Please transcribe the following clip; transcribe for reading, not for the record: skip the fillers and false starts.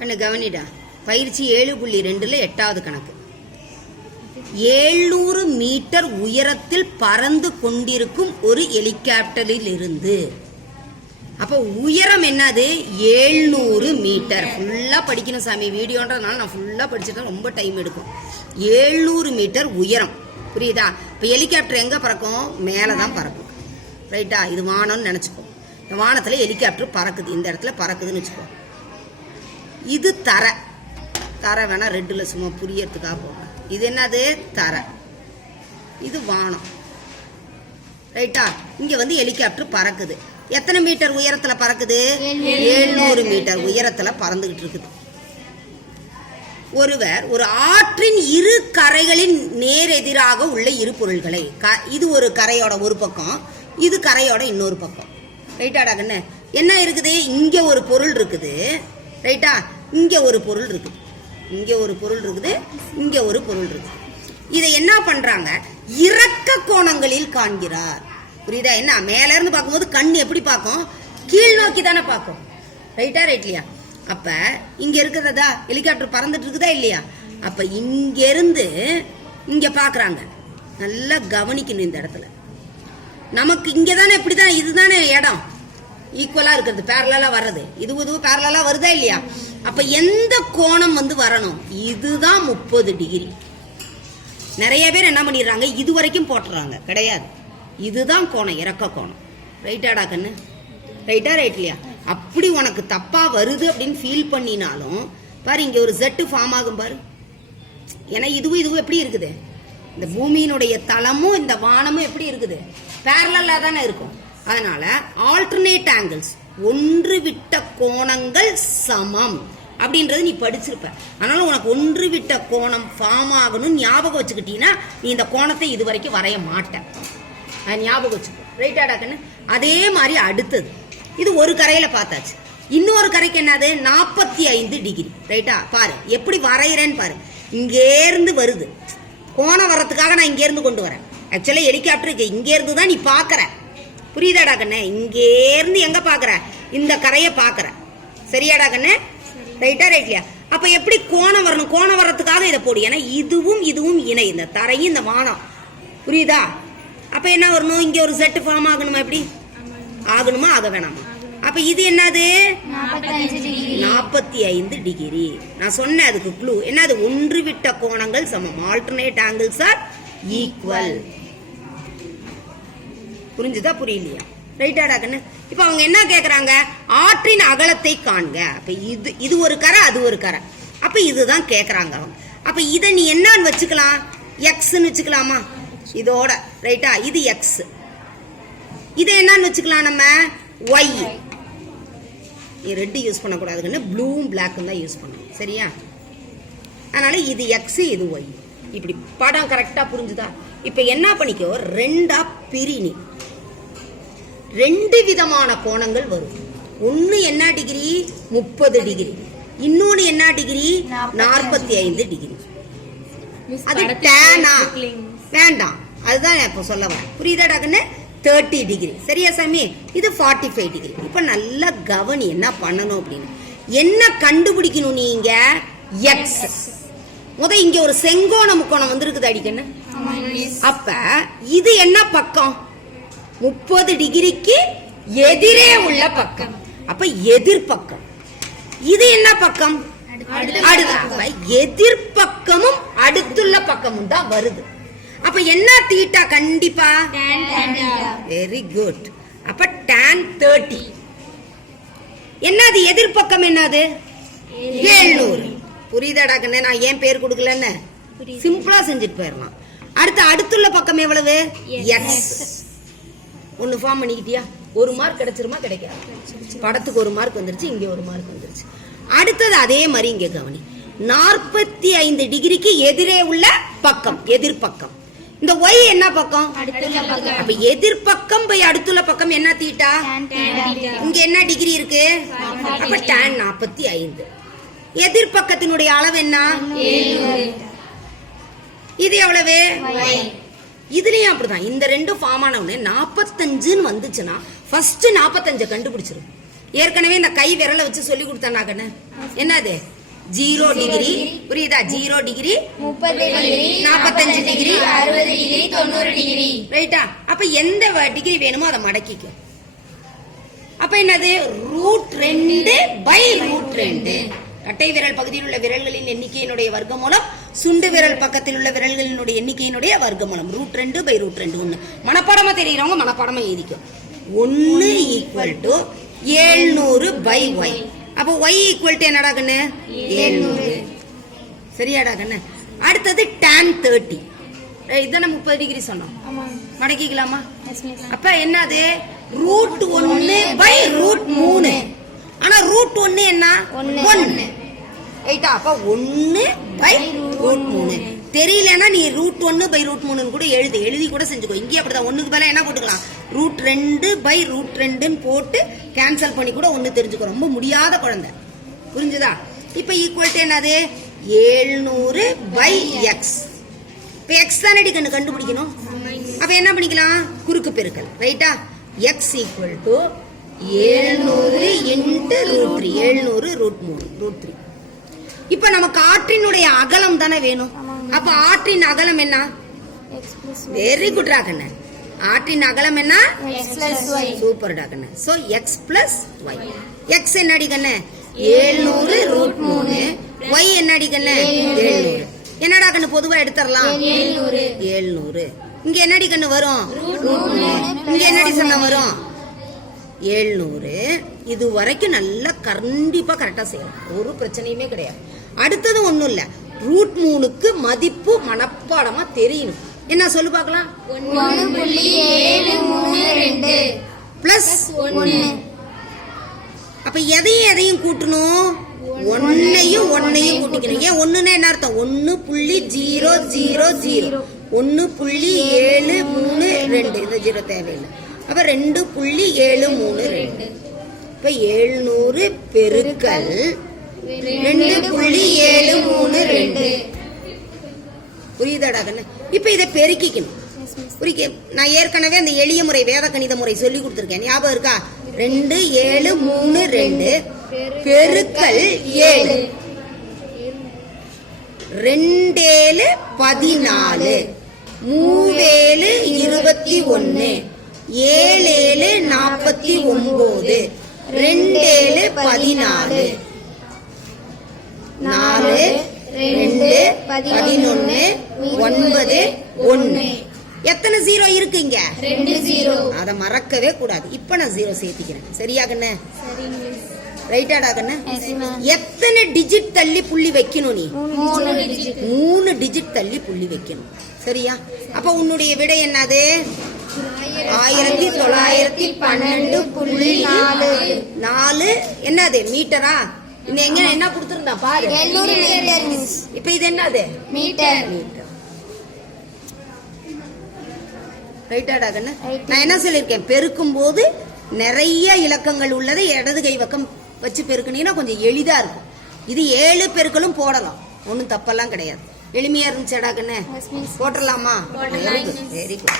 கண்ணு கவனிடா. பயிற்சி 7.2ல் 8வது கணக்கு. 700 மீட்டர் உயரத்தில் பறந்து கொண்டிருக்கும் ஒரு ஹெலிகாப்டரில் இருந்து. அப்போ உயரம் என்னது? 700 மீட்டர். ஃபுல்லா படிக்கணும் சாமி, வீடியோன்றதுனால நான் ஃபுல்லா படிச்சுட்டேன், ரொம்ப டைம் எடுக்கும். 700 மீட்டர் உயரம், புரியுதா? இப்போ ஹெலிகாப்டர் எங்க பறக்கும்? மேலதான் பறக்கும், ரைட்டா? இது வானம்னு நினைச்சுக்கோ. இந்த வானத்துல ஹெலிகாப்டர் பறக்குது, இந்த இடத்துல பறக்குதுன்னு வச்சுக்கோ. இது தரை. தரை வேணா ரெட்டுல சும்மா புரியறதுக்காக போங்க. இது என்னது? தரை. இது வானம், ரைட்டா? இங்க வந்து ஹெலிகாப்டர் பறக்குது. எத்தனை மீட்டர் உயரத்துல பறக்குது? 700 மீட்டர் உயரத்துல பறந்துகிட்டு இருக்குது. ஒருவர் ஒரு ஆற்றின் இரு கரைகளின் நேர் எதிராக உள்ள இரு பொருள்களை, இது ஒரு கரையோட ஒரு பக்கம், இது கரையோட இன்னொரு பக்கம், ரைட்டாடா கண்ணு? என்ன இருக்குது? இங்க ஒரு பொருள் இருக்குது, ரைட்டா? இங்க ஒரு பொருள் இருக்குது, இங்க ஒரு பொருள் இருக்குது, இங்க ஒரு பொருள் இருக்குது. இதை என்ன பண்றாங்க? இறக்க கோணங்களில் காண்கிறார், புரியுதா? என்ன மேல இருந்து பார்க்கும்போது கண் எப்படி பார்க்கும்? கீழ் நோக்கி தானே பார்க்கும், ரைட்டா ரைட்லையா? அப்ப இங்க இருக்கிறதா ஹெலிகாப்டர் பறந்துட்டு இருக்குதா இல்லையா? அப்ப இங்க இருந்து இங்க பாக்குறாங்க. நல்லா கவனிக்கணும் இந்த இடத்துல. நமக்கு இங்கதானே, இப்படிதான், இதுதானே இடம் ஈக்குவலா இருக்கிறது, பேரலா வர்றது. இதுவும் பேரலா வருதா இல்லையா? அப்ப எந்த கோணம் வந்து வரணும்? இதுதான் 30 டிகிரி. நிறைய பேர் என்ன பண்ணிடுறாங்க, இது வரைக்கும் போட்டுறாங்க. கிடையாது, இதுதான் கோணம், இறக்க கோணம், ரைட்டாடா கண்ணு? ரைட்டா ரைட்லையா? அப்படி உனக்கு தப்பா வருது அப்படின்னு ஃபீல் பண்ணினாலும் பாரு, இங்க ஒரு Z ஃபார்ம் ஆகும் பாரு. ஏன்னா இதுவும் எப்படி இருக்குது? இந்த பூமியினுடைய தளமும் இந்த வானமும் எப்படி இருக்குது? பேரலா தானே இருக்கும். அதனால ஆல்டர்னேட் ஆங்கிள்ஸ், ஒன்று விட்ட கோணங்கள் சமம் அப்படின்றது நீ படிச்சிருப்ப. அதனால உனக்கு ஒன்று விட்ட கோணம் ஃபார்ம் ஆகணும்னு ஞாபகம் வச்சுக்கிட்டீங்கன்னா நீ இந்த கோணத்தை இது வரைக்கும் வரைய மாட்டேன். ஞாபகம் வச்சுக்கோ, ரைட்டாடா கண்ணு? அதே மாதிரி அடுத்தது, இது ஒரு கரையில பார்த்தாச்சு. இன்னொரு கரைக்கு என்னது? 45 டிகிரி, ரைட்டா? பாரு எப்படி வரைகிறேன்னு பாரு. இங்கேருந்து வருது, கோணம் வர்றதுக்காக நான் இங்கேருந்து கொண்டு வரேன். ஆக்சுவலா ஹெலிகாப்டருக்கு இங்கேருந்து தான் நீ பார்க்கற, புரியுதாடா கண்ணு? இங்கேருந்து எங்க பார்க்கற? இந்த கரையை பார்க்கற, சரியாடா கண்ணு? ரைட்டா ரைட்லையா? அப்ப எப்படி கோணம் வரணும்? கோணம் வர்றதுக்காக இதை போடு. ஏன்னா இதுவும் இணை, இந்த தரையும் இந்த வானம், புரியுதா? அப்ப என்ன வரணும்? இங்க ஒரு Z ஃபார்ம் ஆகணுமா? எப்படி ஆகணுமா? ஆக வேணாமா? அப்ப இது என்னது? 45 டிகிரி. நான் சொன்னேன் அதுக்கு க்ளூ என்னது? ஒன்று விட்ட கோணங்கள் சமம், ஆல்டர்னேட் ஆங்கிள்ஸ் ஆர் ஈக்குவல். புரிஞ்சுதா புரியலையா? ரைட்டாடா கண்ணு? இப்ப அவங்க என்ன கேக்குறாங்க? ஆற்றின் அகலத்தை காண்க. அப்ப இது ஒரு கரை, அது ஒரு கரை. அப்ப இதுதான் கேக்குறாங்க அவங்க. அப்ப இத நீ என்னன்னு வச்சுக்கலாம்? எக்ஸ்ன்னு வச்சுக்கலாமா இதோட, ரைட்டா? இது எக்ஸ். இதை என்னன்னு வச்சுக்கலாம் நம்ம? ஒய். ரெட் யூஸ் பண்ணக்கூடாதுன்னு ப்ளூவும் பிளாக்கும் தான் யூஸ் பண்ணணும், சரியா? அதனால இது எக்ஸ், இது ஒய். இப்படி படம் கரெக்டா புரிஞ்சுதா? இப்ப என்ன பண்ணிக்கோ, ரெண்டா பிரினி. ரெண்டு விதமான கோணங்கள் வரும். ஒன்னு என்ன டிகிரி? 30 டிகிரி. இன்னொன்னு என்ன டிகிரி? 45 டிகிரி. அது டேனா? வேண்டாம், அதுதான் இப்ப சொல்ல வரேன், புரியுதாடா கண்ணு? 30 டிகிரி, சரியா சாமி? இது 45 டிகிரி. இப்ப நல்லா கவனி என்ன பண்ணணும் அப்படின்னு. என்ன கண்டுபிடிக்கணும் நீங்க? எக்ஸ். இங்க ஒரு செங்கோண முக்கோணம் வந்திருக்குது அடிக்கன்னு. அப்ப இது என்ன பக்கம்? 30 டிகிரிக்கு எதிரே உள்ள பக்கம். அப்ப எதிர்பக்கம். இது என்ன பக்கம்? எதிர்பக்கமும் அடுத்துள்ள பக்கமும் தான் வருது. அப்ப என்ன தீட்டா? கண்டிப்பா வெரி குட். அப்ப tan 30. என்னது எதிர்பக்கம்? என்னது? 700. புரியுதாடா கண்ணே? நான் ஏன் பேர் கொடுக்கலன்னு சிம்பிளா செஞ்சுட்டு போயிடலாம். அடுத்துள்ள பக்கம் எவ்வளவு? எக்ஸ். ஒன்னு ஃபார்ம் பண்ணிக்கிட்டியா? ஒரு மார்க் கிடைச்சிருமா? கிடைக்காது. படத்துக்கு ஒரு மார்க் வந்துருச்சு, இங்க ஒரு மார்க் வந்துருச்சு. அடுத்தது அதே மாதிரி இங்க கவனி. 45 டிகிரிக்கு எதிரே உள்ள பக்கம், எதிர்பக்கம். இந்த ஒய் என்ன பக்கம்? அப்ப எதிர்பக்கம் போய் அடுத்துள்ள பக்கம் என்ன தீட்டா? இங்க என்ன டிகிரி இருக்கு? அப்ப tan 45. எதிர்பக்கத்தினுடைய அளவு என்ன? இது எவ்வளவு? இதுலயும் அப்படிதான். இந்த ரெண்டு ஃபார்ம் ஆன உடனே 45 வந்துச்சுன்னா ஃபர்ஸ்ட் 45 கண்டுபிடிச்சிரும். ஏற்கனவே இந்த கை விரலை வச்சு சொல்லி கொடுத்தானா கண்ணு? என்னது 0 டிகிரி, புரியுதா? 0 degree, 30 degree, 45 degree, 60 degree, 90 degree. ரைட்டா? அப்ப எந்த டிகிரி வேணுமோ அதை மடக்கிக்க. அப்ப என்னது √2/√2. கட்டை விரல் பகுதியில் உள்ள விரல்களின் எண்ணிக்கையினுடைய வர்க்கமூலம் சுண்டு விரல் பக்கத்தில் உள்ள விரல்களினுடைய எண்ணிக்கையினுடைய வர்க்கமூலம் √2/√2. 1 மனப்பாடமா தெரியுறவங்க மனப்பாடமா எழுதிக்கும். 1 = 700/y. அப்போ y = என்னடா கண்ணு? 700. சரியாடா கண்ணு? அடுத்தது tan 30. இதான 30 டிகிரி சொன்னோம். மடக்கிக்கலாமா? அப்ப என்னது √1/√3. ஆனா √1 என்ன? 1. ரைட்டா? அப்ப 1/√3. தெரியலன்னா நீ √1/√3 கூட எழுதி கூட செஞ்சுக்கோ. இங்கே அப்படிதான் 1க்கு பதிலா என்ன போட்டுக்கலாம்? √2/√2 போட்டு கேன்சல் பண்ணி கூட 1 தெரிஞ்சுக்கோ. ரொம்ப முடியாத குழந்தை, புரிஞ்சுதா? இப்ப ஈக்குவல் என்னது? 700/x. இப்ப x தானே கண்ணு கண்டுபிடிக்கணும். அப்ப என்ன பண்ணிக்கலாம்? குறுக்கு பெருக்கல். ரைட்டா? x = 700 × √3. 700 √3. இப்ப நமக்கு ஆற்றினுடைய அகலம் தானே வேணும். அப்ப ஆற்றின் அகலம் என்ன? வெரி குட் ராகண்ண. ஆற்றின் அகலம் என்ன? சூப்பர் டாகண்ண. So x + y. x என்னடி கண்ணு? 700 √3. y என்னடி கண்ணு? 700. என்னடா கண்ணு பொதுவா எடுத்துறலாம்? 700. இங்க என்னடி கண்ணு வரும்? இங்க என்னடி சொன்ன வரும்? 700. இது வரைக்கும் நல்லா கண்டிப்பா கரெக்டா செய்யணும், ஒரு பிரச்சனையுமே கிடையாது. அடுத்தது ஒண்ணும் இல்ல, √3க்கு மதிப்பு மனப்பாடமா தெரியணும். என்ன சொல்லு பார்க்கலாம்? 1.732 பிளஸ் 1. அப்ப எதையும் கூட்டணும்? 1ஐயும் கூட்டிக்கணும். ஏன் 1ன்னா என்ன அர்த்தம்? 1.000 1.732. இந்த 0 தேவையில்லை. அப்ப 2.732. இப்ப 700 பெருக்கல் 2.732. புரியுதாடா கண்ணு? இப்ப இதை பெருக்கிக்கணும். நான் ஏற்கனவே அந்த எளிய முறை வேத கணித முறை சொல்லி கொடுத்திருக்கேன், ஞாபகம் இருக்கா? 2.732 பெருக்கல் 7. 2 14, 3 21, 7 49, 2 14, 4 2 11, 9 1. எத்தனை 0 இருக்கு இங்க? 2 0. அத மறக்கவே கூடாது. இப்ப நான் 0 சேர்த்திக்கிறேன். சரியா கண்ணு? ரைட்டாடா கண்ணு? எத்தனை டிஜிட் தள்ளி புள்ளி வைக்கணும்? நீ 3 டிஜிட் தள்ளி புள்ளி வைக்கணும். சரியா? அப்ப உன்னுடைய விடை என்னது? 1912.4. என்னது? மீட்டரா? இன்னும் எங்க என்ன கொடுத்திருந்தா பாரு. 700 மீட்டர். இப்ப இது என்னது? மீட்டர். ரைட்டாடா கண்ணு? நான் என்ன சொல்லியிருக்கேன்? பெருக்கும் போது நிறைய இலக்கங்கள் உள்ளதை இடது கை பக்கம் வச்சு பெருக்குனீங்கன்னா கொஞ்சம் எளிதா இருக்கும். இது 7 பெருக்களும் போடலாம், ஒன்னும் தப்பெல்லாம் கிடையாது. எளிமையா இருந்துச்சாடா கண்ணு? போட்டுடலாமா? Very good.